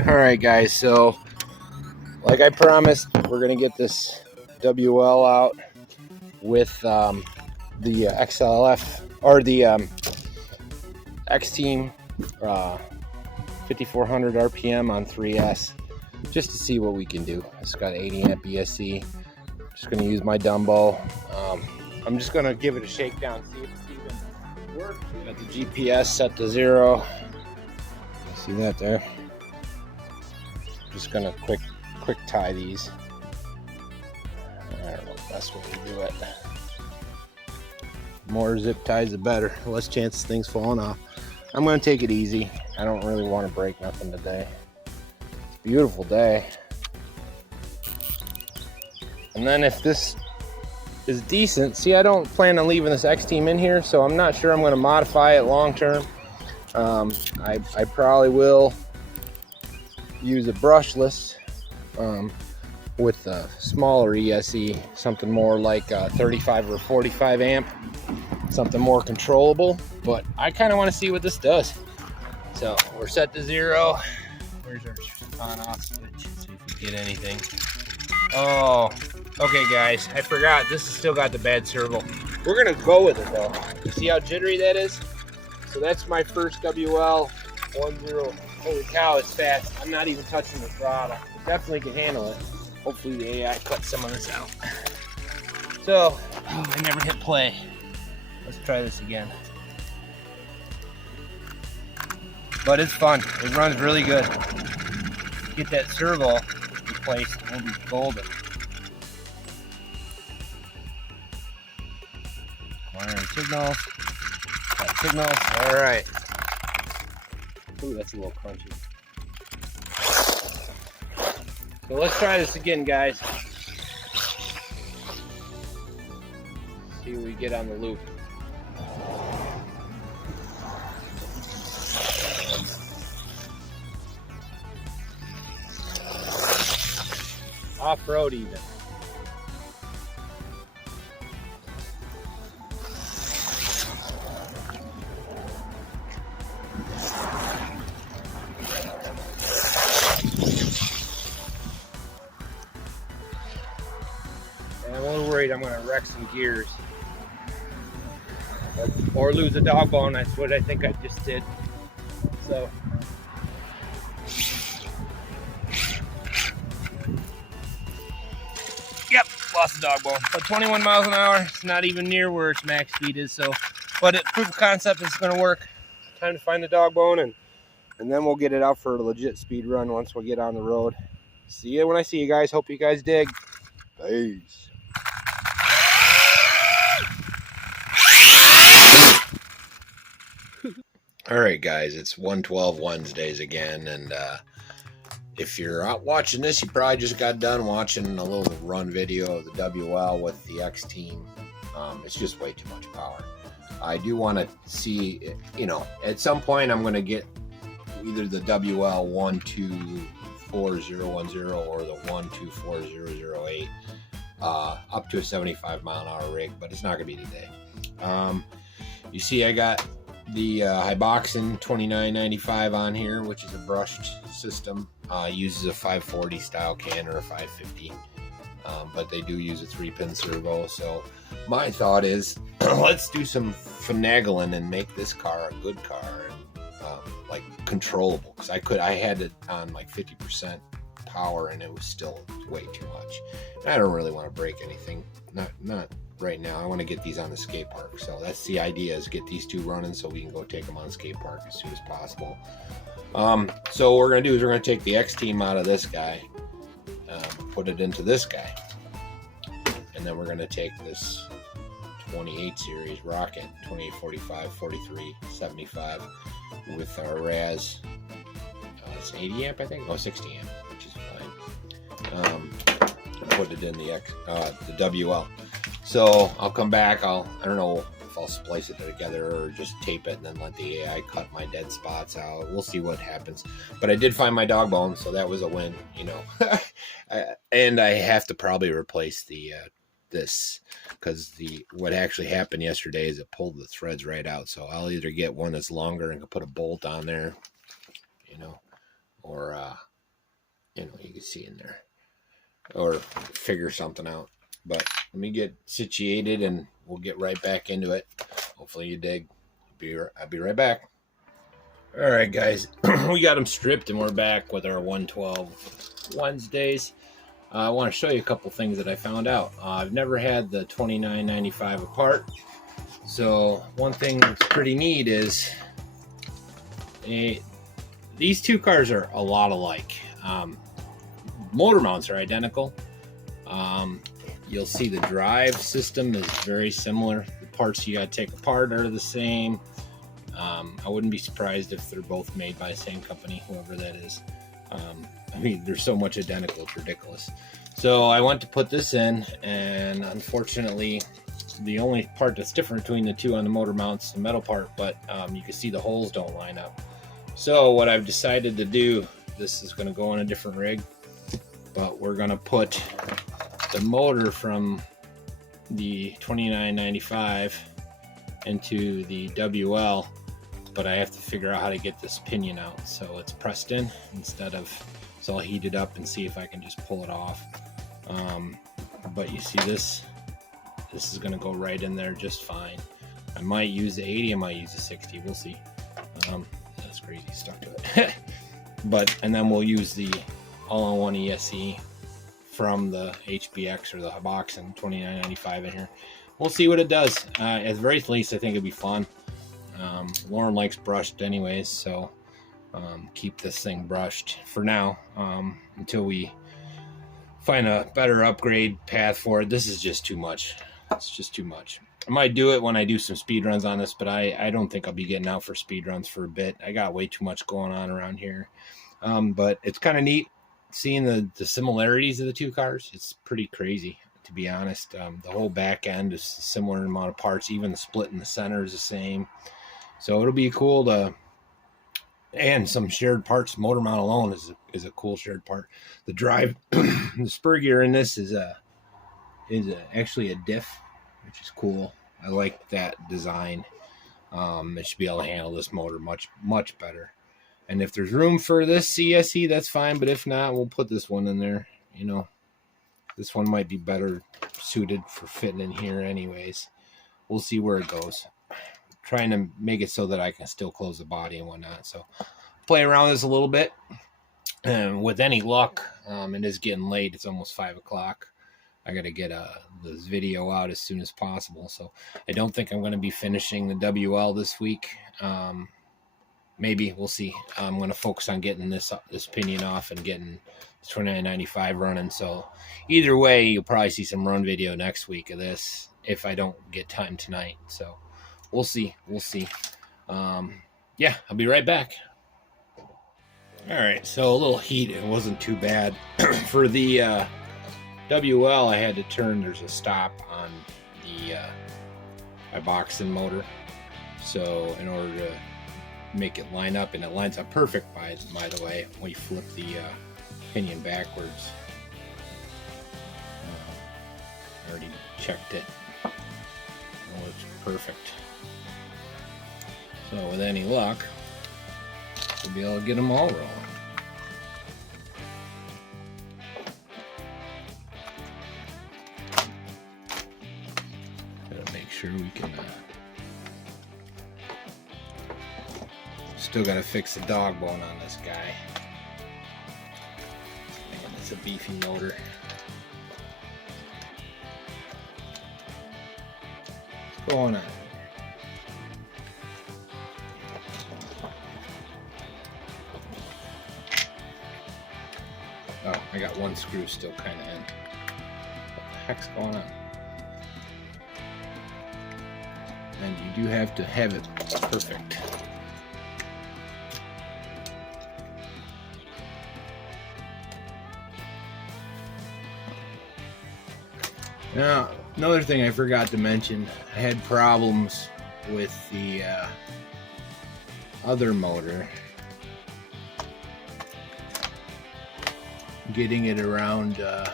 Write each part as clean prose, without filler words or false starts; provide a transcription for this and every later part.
Alright guys, so like I promised, we're going to get this WL out with the XLF, or the X-Team 5400 RPM on 3S, just to see what we can do. It's got 80 amp ESC. Just going to use my Dumbo. I'm just going to give it a shakedown, see if it even works. Got the GPS set to 0. See that there? Just gonna quick tie these. I don't know the best way to do it. The more zip ties the better, less chance of things falling off. I'm gonna take it easy. I don't really want to break nothing today. It's a beautiful day. And then if this is decent, see, I don't plan on leaving this X-Team in here, so I'm not sure I'm gonna modify it long term. I probably will use a brushless with a smaller ESC, something more like 35 or 45 amp, something more controllable. But I kind of want to see what this does. So we're set to 0. Where's our on-off switch? See if we get anything. Oh, okay guys, I forgot. This has still got the bad servo. We're gonna go with it though. You see how jittery that is? So that's my first WL10. Holy cow, it's fast. I'm not even touching the throttle. It definitely can handle it. Hopefully the AI cuts some of this out. So, I never hit play. Let's try this again. But it's fun. It runs really good. Get that servo replaced, we'll be golden. Wiring signals. Got signals. All right. Ooh, that's a little crunchy. So let's try this again, guys. See what we get on the loop. Off-road even. I'm a little worried I'm going to wreck some gears or lose a dog bone. That's what I think I just did. So yep, lost a dog bone. But 21 miles an hour, it's not even near where its max speed is. So, but proof of concept is going to work. Time to find the dog bone, and then we'll get it out for a legit speed run once we get on the road. See you when I see you guys. Hope you guys dig. Peace. All right, guys, it's 112 Wednesdays again, and if you're out watching this, you probably just got done watching a little run video of the WL with the X-Team. It's just way too much power. I do want to see, you know, at some point I'm going to get either the WL124010 or the 124008 up to a 75 mile an hour rig, but it's not going to be today. You see, I got the Hyboxin 2995 on here, which is a brushed system. Uses a 540 style can or a 550, but they do use a 3-pin servo. So my thought is, let's do some finagling and make this car a good car, and like controllable. Because I had it on like 50% power, and it was still way too much. And I don't really want to break anything. Not right now. I want to get these on the skate park. So that's the idea, is get these two running so we can go take them on the skate park as soon as possible. So what we're going to do is we're going to take the X-Team out of this guy, put it into this guy, and then we're going to take this 28 series Rocket 2845 43 75 with our RAS. It's 80 amp, I think. Oh, 60 amp, which is fine. Put it in the WL. So I'll come back. I don't know if I'll splice it together or just tape it and then let the AI cut my dead spots out. We'll see what happens. But I did find my dog bone, so that was a win, you know. And I have to probably replace the this, because what actually happened yesterday is it pulled the threads right out. So I'll either get one that's longer and can put a bolt on there, you know, or can see in there, or figure something out. But let me get situated and we'll get right back into it. Hopefully you dig. I'll be right back. All right, guys, we got them stripped and we're back with our 112 Wednesdays. I want to show you a couple things that I found out. I've never had the $29.95 apart. So one thing that's pretty neat is these two cars are a lot alike. Motor mounts are identical. You'll see the drive system is very similar. The parts you got to take apart are the same. I wouldn't be surprised if they're both made by the same company, whoever that is. I mean, they're so much identical, it's ridiculous. So I went to put this in, and unfortunately, the only part that's different between the two on the motor mounts, the metal part, but you can see the holes don't line up. So what I've decided to do, this is going to go on a different rig, but we're going to put the motor from the $29.95 into the WL, but I have to figure out how to get this pinion out so it's pressed in instead of, so I'll heat it up and see if I can just pull it off. But you see this is going to go right in there just fine. I might use the 80, I might use the 60, we'll see. That's crazy, stuck to it. But, and then we'll use the all-in-one ESC from the HBX or the box and $29.95 in here. We'll see what it does. At the very least, I think it'd be fun. Lauren likes brushed anyways, so keep this thing brushed for now until we find a better upgrade path for it. This is just too much. It's just too much. I might do it when I do some speed runs on this, but I don't think I'll be getting out for speed runs for a bit. I got way too much going on around here. But it's kind of neat seeing the similarities of the two cars. It's pretty crazy, to be honest. The whole back end is a similar amount of parts. Even the split in the center is the same. So it'll be cool to, and some shared parts. Motor mount alone is a cool shared part. The drive, the spur gear in this is actually a diff, which is cool. I like that design. It should be able to handle this motor much better. And if there's room for this CSE, that's fine. But if not, we'll put this one in there. You know, this one might be better suited for fitting in here anyways. We'll see where it goes. Trying to make it so that I can still close the body and whatnot. So play around with this a little bit. And with any luck, it is getting late. It's almost 5 o'clock. I got to get this video out as soon as possible. So I don't think I'm going to be finishing the WL this week. Maybe, we'll see. I'm going to focus on getting this pinion off and getting $29.95 running. So either way, you'll probably see some run video next week of this if I don't get time tonight. So we'll see. We'll see. Yeah, I'll be right back. All right, so a little heat. It wasn't too bad. For the WL, I had to turn. There's a stop on the iboxen motor. So in order to make it line up, and it lines up perfect, by the way, when you flip the pinion backwards. I already checked it. Oh, it's perfect. So with any luck, we'll be able to get them all rolling. Gotta make sure we can still gotta fix the dog bone on this guy. Man, it's a beefy motor. What's going on? Oh, I got one screw still kind of in. What the heck's going on? And you do have to have it perfect. Now, another thing I forgot to mention, I had problems with the other motor, getting it around the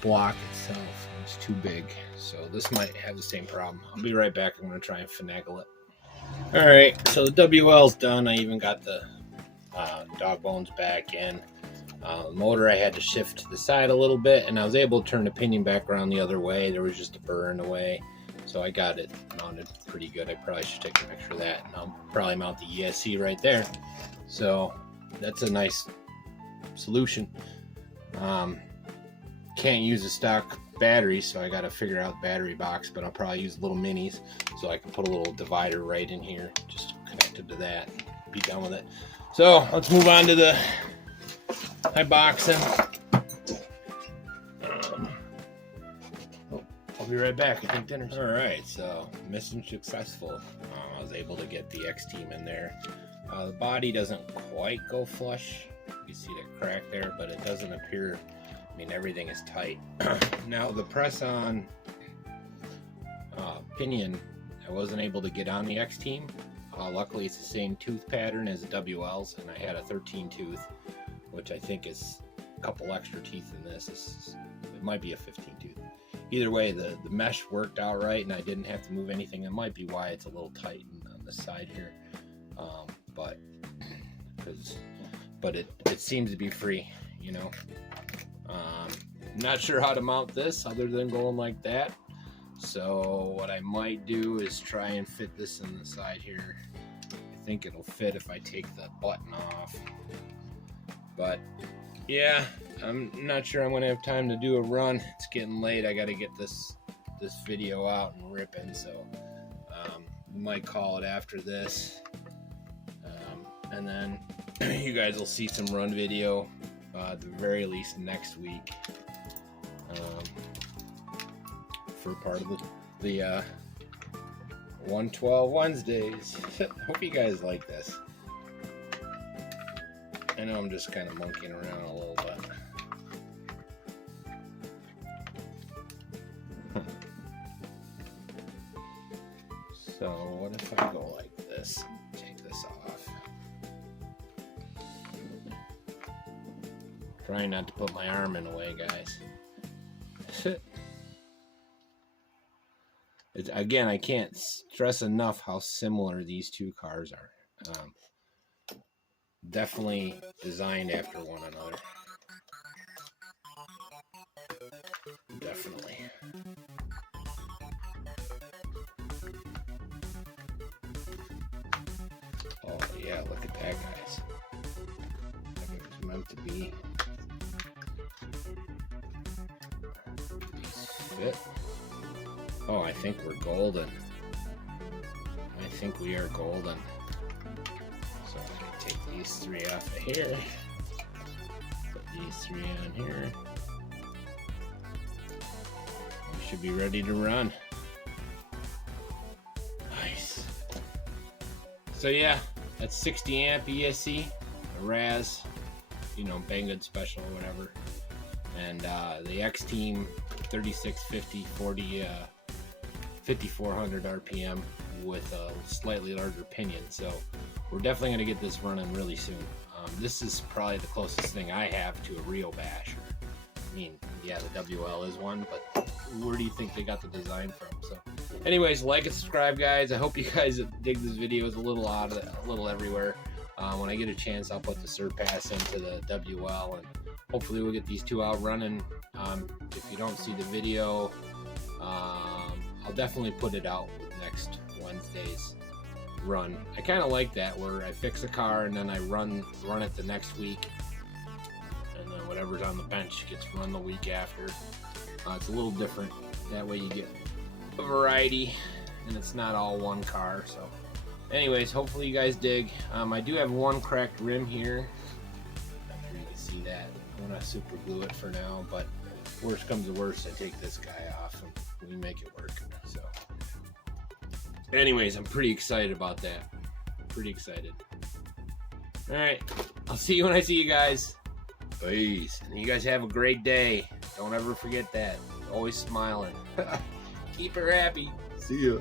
block itself. It's too big, so this might have the same problem. I'll be right back. I'm going to try and finagle it. Alright, so the WL's done. I even got the dog bones back in. The motor I had to shift to the side a little bit, and I was able to turn the pinion back around the other way. There was just a burr in the way, so I got it mounted pretty good. I probably should take a picture of that, and I'll probably mount the ESC right there. So that's a nice solution. Can't use a stock battery, so I got to figure out the battery box, but I'll probably use little minis, so I can put a little divider right in here, just connected to that, be done with it. So let's move on to the boxing. I'll be right back. I think dinner's all right. So mission successful. I was able to get the X Team in there. The body doesn't quite go flush. You see the crack there, but it doesn't appear. I mean, everything is tight. Now the press on pinion, I wasn't able to get on the X Team. Luckily, it's the same tooth pattern as the WLs, and I had a 13 tooth, which I think is a couple extra teeth in this. It might be a 15 tooth. Either way, the mesh worked out right, and I didn't have to move anything. It might be why it's a little tight on the side here, but it seems to be free, you know. Not sure how to mount this other than going like that. So what I might do is try and fit this in the side here. I think it'll fit if I take the button off. But yeah, I'm not sure I'm gonna have time to do a run. It's getting late. I gotta get this video out and ripping, so we might call it after this. And then you guys will see some run video at the very least next week. For part of the 112 Wednesdays. Hope you guys like this. I know I'm just kind of monkeying around a little bit. So what if I go like this? Take this off. Trying not to put my arm in the way, guys. Again, I can't stress enough how similar these two cars are. Definitely designed after one another. Definitely. Oh yeah, look at that, guys. Like it was meant to be. Fit. Oh, I think we're golden. I think we are golden. So I'm going to take these three off of here. Put these three on here. We should be ready to run. Nice. So yeah, that's 60 amp ESC, a RAS, you know, Banggood Special or whatever. And the X Team 3650 40 5400 RPM with a slightly larger pinion. So we're definitely going to get this running really soon. This is probably the closest thing I have to a Rio Bash. I mean, yeah, the WL is one, but where do you think they got the design from? So anyways, like and subscribe, guys. I hope you guys dig this video. It's a little odd, a little everywhere. When I get a chance, I'll put the Surpass into the WL, and hopefully we'll get these two out running. If you don't see the video, I'll definitely put it out with next Wednesday's run. I kind of like that, where I fix a car and then I run it the next week, and then whatever's on the bench gets run the week after. It's a little different. That way you get a variety, and it's not all one car. So anyways, hopefully you guys dig. I do have one cracked rim here. I'm sure you can see that. I'm gonna super glue it for now, but worst comes to worst, I take this guy off and we make it work. So anyways, I'm pretty excited about that. Pretty excited. All right, I'll see you when I see you guys. Peace. And you guys have a great day. Don't ever forget that. Always smiling. Keep her happy. See ya.